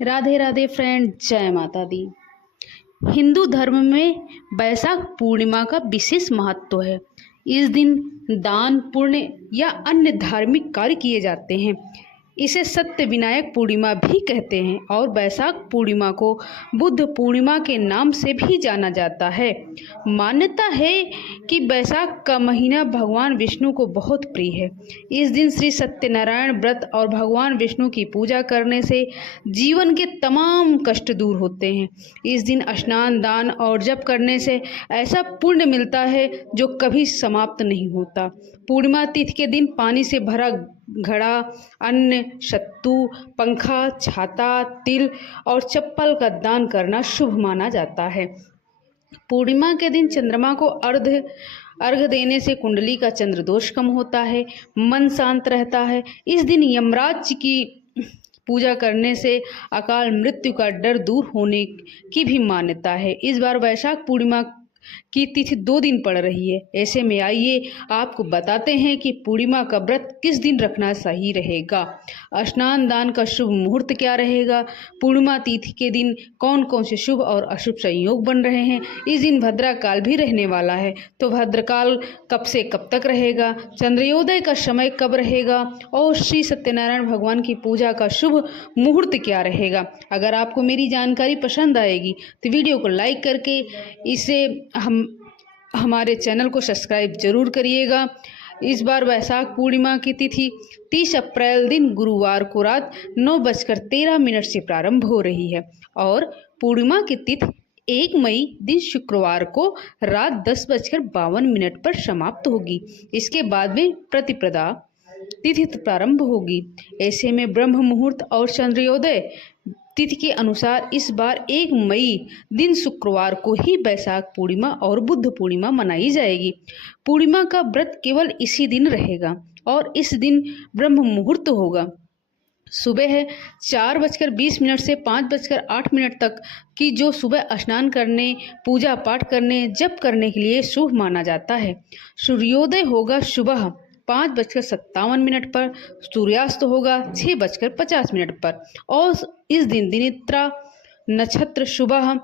Radhe Radhe friend, जय माता दी। हिंदू धर्म में बैसाख पूर्णिमा का विशेष महत्व है। इस दिन दान, पुण्य या अन्य धार्मिक कार्य किए जाते हैं। इसे सत्य विनायक पूर्णिमा भी कहते हैं और बैसाख पूर्णिमा को बुद्ध पूर्णिमा के नाम से भी जाना जाता है। मान्यता है कि बैसाख का महीना भगवान विष्णु को बहुत प्रिय है। इस दिन श्री सत्यनारायण व्रत और भगवान विष्णु की पूजा करने से जीवन के तमाम कष्ट दूर होते हैं। इस दिन स्नान, दान और जप करने से ऐसा पुण्य मिलता है जो कभी समाप्त नहीं होता। पूर्णिमा तिथि के दिन पानी से भरा घड़ा, अन्न, सत्तू, पंखा, छाता, तिल और चप्पल का दान करना शुभ माना जाता है। पूर्णिमा के दिन चंद्रमा को अर्घ देने से कुंडली का चंद्र दोष कम होता है, मन शांत रहता है। इस दिन यमराज की पूजा करने से अकाल मृत्यु का डर दूर होने की भी मान्यता है। इस बार वैशाख पूर्णिमा की तिथि 2 दिन पड़ रही है। ऐसे में आइए आपको बताते हैं कि पूर्णिमा का व्रत किस दिन रखना सही रहेगा। स्नान दान का शुभ मुहूर्त क्या रहेगा, पूर्णिमा तिथि के दिन कौन कौन से शुभ और अशुभ संयोग बन रहे हैं। इस दिन भद्रा काल भी रहने वाला है, तो भद्रकाल कब से कब तक रहेगा, चंद्रोदय का समय कब रहेगा और श्री सत्यनारायण भगवान की पूजा का शुभ मुहूर्त क्या रहेगा। अगर आपको मेरी जानकारी पसंद आएगी तो वीडियो को लाइक करके इसे हमारे चैनल को सब्सक्राइब जरूर करिएगा। इस बार वैशाख पूर्णिमा की तिथि 30 अप्रैल दिन गुरुवार को रात 9:13 से प्रारंभ हो रही है और पूर्णिमा की तिथि 1 मई दिन शुक्रवार को रात 10:52 पर समाप्त होगी। इसके बाद में प्रतिपदा तिथि प्रारंभ होगी। ऐसे में ब्रह्म मुहूर्त और चंद्रोदय तिथि के अनुसार इस बार 1 मई दिन शुक्रवार को ही बैसाख पूर्णिमा और बुद्ध पूर्णिमा मनाई जाएगी। पूर्णिमा का व्रत केवल इसी दिन रहेगा और इस दिन ब्रह्म मुहूर्त होगा। सुबह 4:20 से 5:08 तक की जो सुबह स्नान करने, पूजा पाठ करने, जप करने के लिए शुभ माना जाता है। सूर्योदय होगा सुबह 5:57 पर, सूर्यास्त होगा 6:50 पर और इस दिन दिनित्रा नक्षत्र सुबह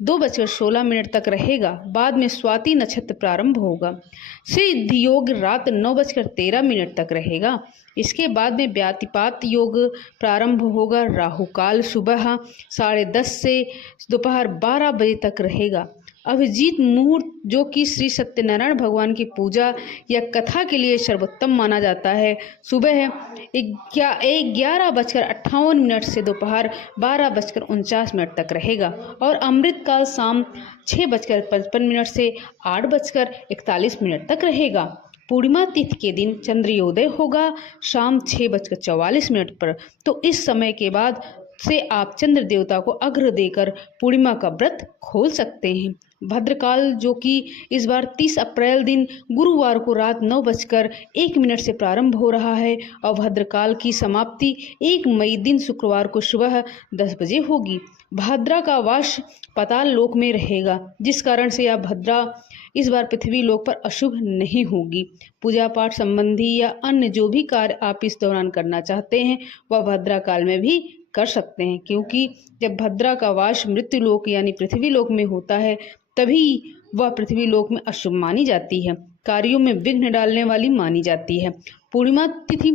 2:16 तक रहेगा। बाद में स्वाति नक्षत्र प्रारंभ होगा। सिद्ध योग रात 9:13 तक रहेगा। इसके बाद में व्यातिपात योग प्रारंभ होगा। राहु काल सुबह 10:30 से दोपहर 12 बजे तक रहेगा। अभिजीत मुहूर्त, जो कि श्री सत्यनारायण भगवान की पूजा या कथा के लिए सर्वोत्तम माना जाता है, सुबह 11:58 से दोपहर 12:49 तक रहेगा और अमृत काल शाम 6:55 से 8:41 तक रहेगा। पूर्णिमा तिथि के दिन चंद्रोदय होगा शाम 6:44 पर, तो इस समय के बाद से आप चंद्र देवता को अर्घ्य देकर पूर्णिमा का व्रत खोल सकते हैं। भद्रकाल, जो कि इस बार 30 अप्रैल दिन गुरुवार को रात 9:01 से प्रारंभ हो रहा है और भद्रकाल की समाप्ति 1 मई दिन शुक्रवार को सुबह 10 बजे होगी। भद्रा का वास पाताल लोक में रहेगा, जिस कारण से यह भद्रा इस बार पृथ्वी लोक पर अशुभ नहीं होगी। पूजा पाठ संबंधी या अन्य जो भी कार्य आप इस दौरान करना चाहते हैं वह भद्रा काल में भी कर सकते हैं, क्योंकि जब भद्रा का वास मृत्यु लोक यानी पृथ्वी लोक में होता है तभी वह पृथ्वी लोक में अशुभ मानी जाती है, कार्यों में विघ्न डालने वाली मानी जाती है। पूर्णिमा तिथि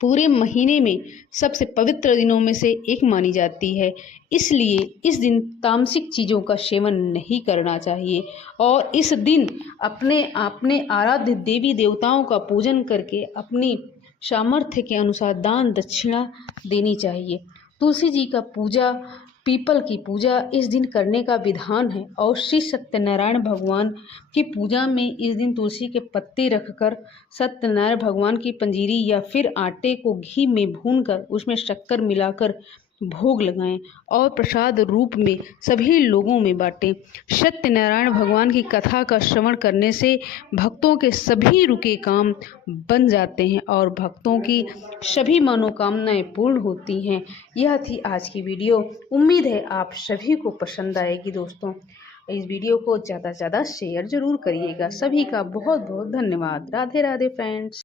पूरे महीने में सबसे पवित्र दिनों में से एक मानी जाती है, इसलिए इस दिन तामसिक चीज़ों का सेवन नहीं करना चाहिए और इस दिन अपने आराध्य देवी देवताओं का पूजन करके अपनी सामर्थ्य के अनुसार दान दक्षिणा देनी चाहिए। तुलसी जी का पूजा, पीपल की पूजा इस दिन करने का विधान है और श्री सत्यनारायण भगवान की पूजा में इस दिन तुलसी के पत्ते रखकर सत्यनारायण भगवान की पंजीरी या फिर आटे को घी में भूनकर उसमें शक्कर मिलाकर भोग लगाएं और प्रसाद रूप में सभी लोगों में बांटें। सत्यनारायण भगवान की कथा का श्रवण करने से भक्तों के सभी रुके काम बन जाते हैं और भक्तों की सभी मनोकामनाएं पूर्ण होती हैं। यह थी आज की वीडियो। उम्मीद है आप सभी को पसंद आएगी। दोस्तों, इस वीडियो को ज़्यादा से ज़्यादा शेयर जरूर करिएगा। सभी का बहुत बहुत धन्यवाद। राधे राधे फ्रेंड्स।